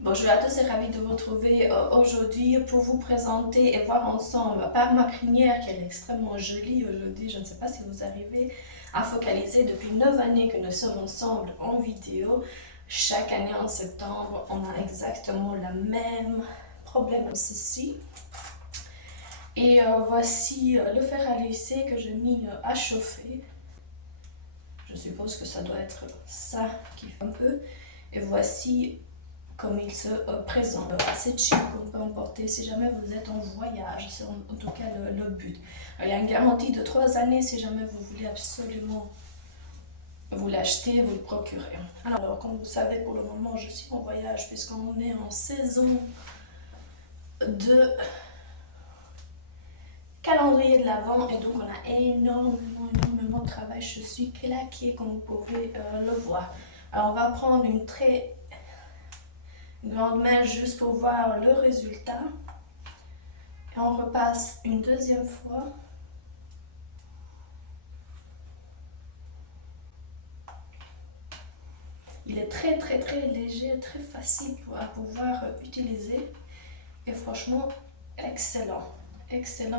Bonjour à tous et ravi de vous retrouver aujourd'hui pour vous présenter et voir ensemble par ma crinière qui est extrêmement jolie aujourd'hui. Je ne sais pas si vous arrivez à focaliser depuis 9 années que nous sommes ensemble en vidéo. Chaque année en septembre, on a exactement le même problème ici. Et voici le fer à lisser que j'ai mis à chauffer. Je suppose que ça doit être ça qui fait un peu. Et voici comme il se présente. Assez cheap qu'on peut emporter si jamais vous êtes en voyage, c'est en tout cas le but. Il y a une garantie de 3 années si jamais vous voulez absolument vous l'acheter, vous le procurer. Alors, comme vous savez, pour le moment, je suis en voyage puisqu'on est en saison de calendrier de l'Avent et donc on a énormément de travail. Je suis claquée comme vous pouvez le voir. Alors, on va prendre une très grande main juste pour voir le résultat. Et on repasse une deuxième fois. Il est très léger, très facile à pouvoir utiliser. Et franchement, excellent. Excellent.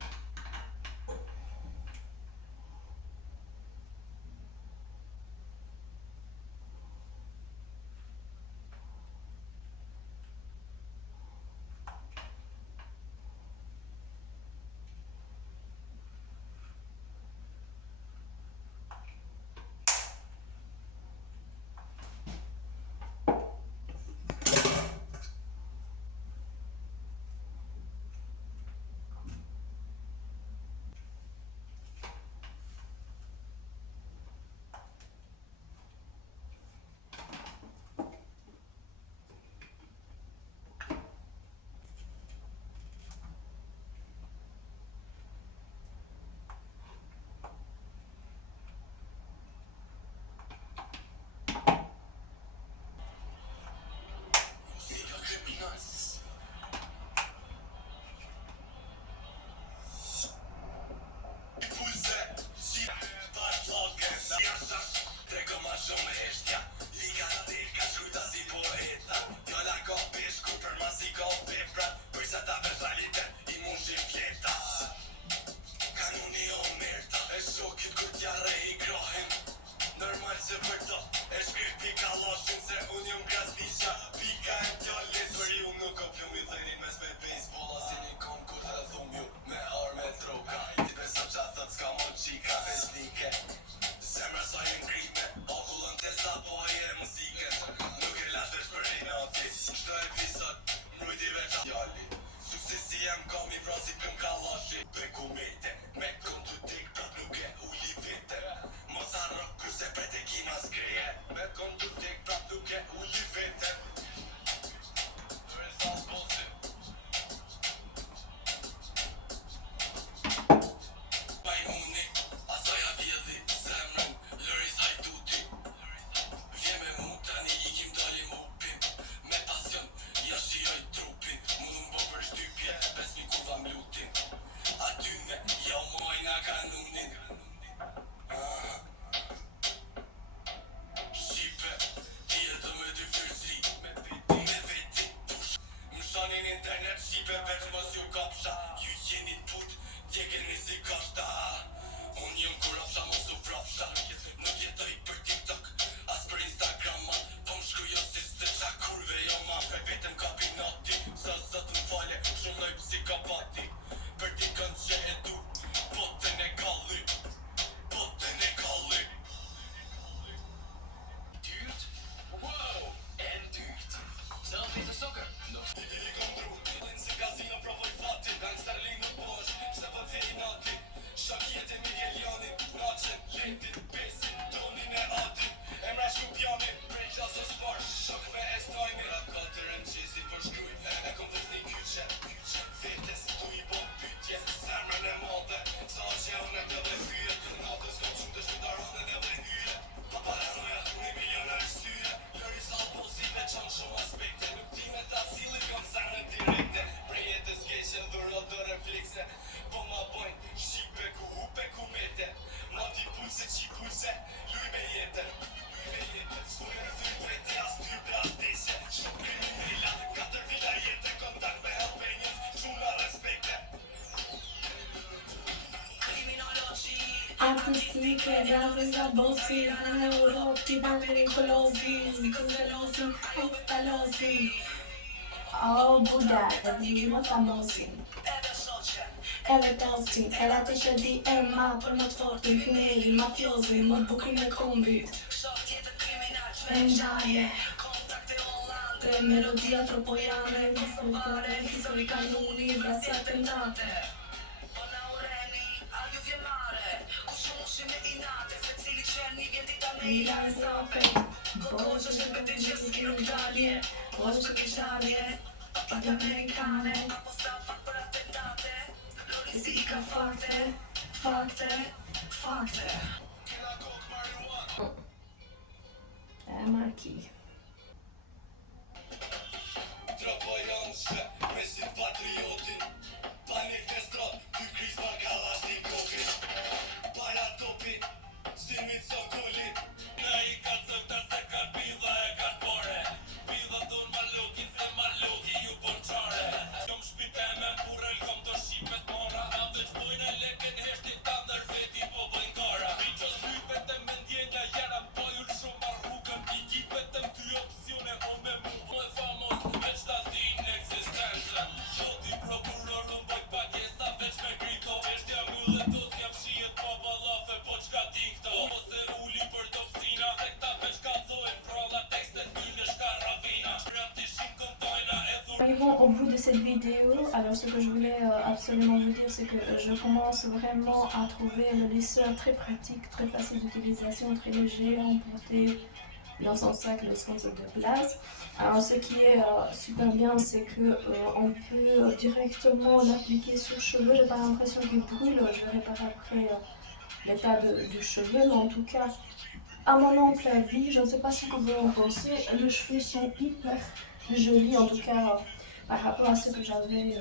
che la bossi, la Europi, la pericolosi, cos'elosi, talosi. Oh Buddha, divino famosi. Elle dancing, elle attache di Emma per not forte, i mafiosi, mod bucine combit. Enjoy. Le melodie troppo young, sui canoni, brasse attentate. Milan Zapę, Boże, żeby ty cię skierowali, Boże, pieszali, od Amerykany, Zika fakty, fakty, fakty. Marki. Arrivons au bout de cette vidéo. Alors ce que je voulais absolument vous dire, c'est que je commence vraiment à trouver le lisseur très pratique, très facile d'utilisation, très léger à emporter dans son sac lorsqu'on se déplace. Alors ce qui est super bien, c'est que on peut directement l'appliquer sur le cheveu. J'ai pas l'impression qu'il brûle. Je verrai par après l'état du cheveu, mais en tout cas, à mon humble avis, je ne sais pas ce que vous en pensez, les cheveux sont hyper jolis, en tout cas par rapport à ce que j'avais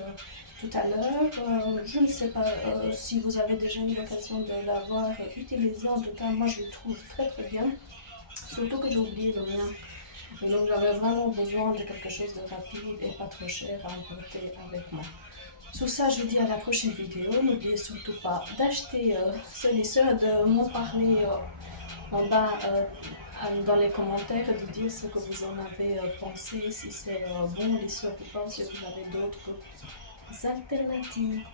tout à l'heure. Je ne sais pas si vous avez déjà eu l'occasion de l'avoir utilisé, en tout cas moi je le trouve très très bien, surtout que j'ai oublié le mien. Et donc j'avais vraiment besoin de quelque chose de rapide et pas trop cher à emporter avec moi. Sur ça, je vous dis à la prochaine vidéo. N'oubliez surtout pas d'acheter ce lisseur et de m'en parler en bas dans les commentaires, de dire ce que vous en avez pensé, si c'est bon lisseur ou pas, si vous avez d'autres alternatives.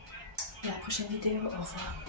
À la prochaine vidéo, au revoir.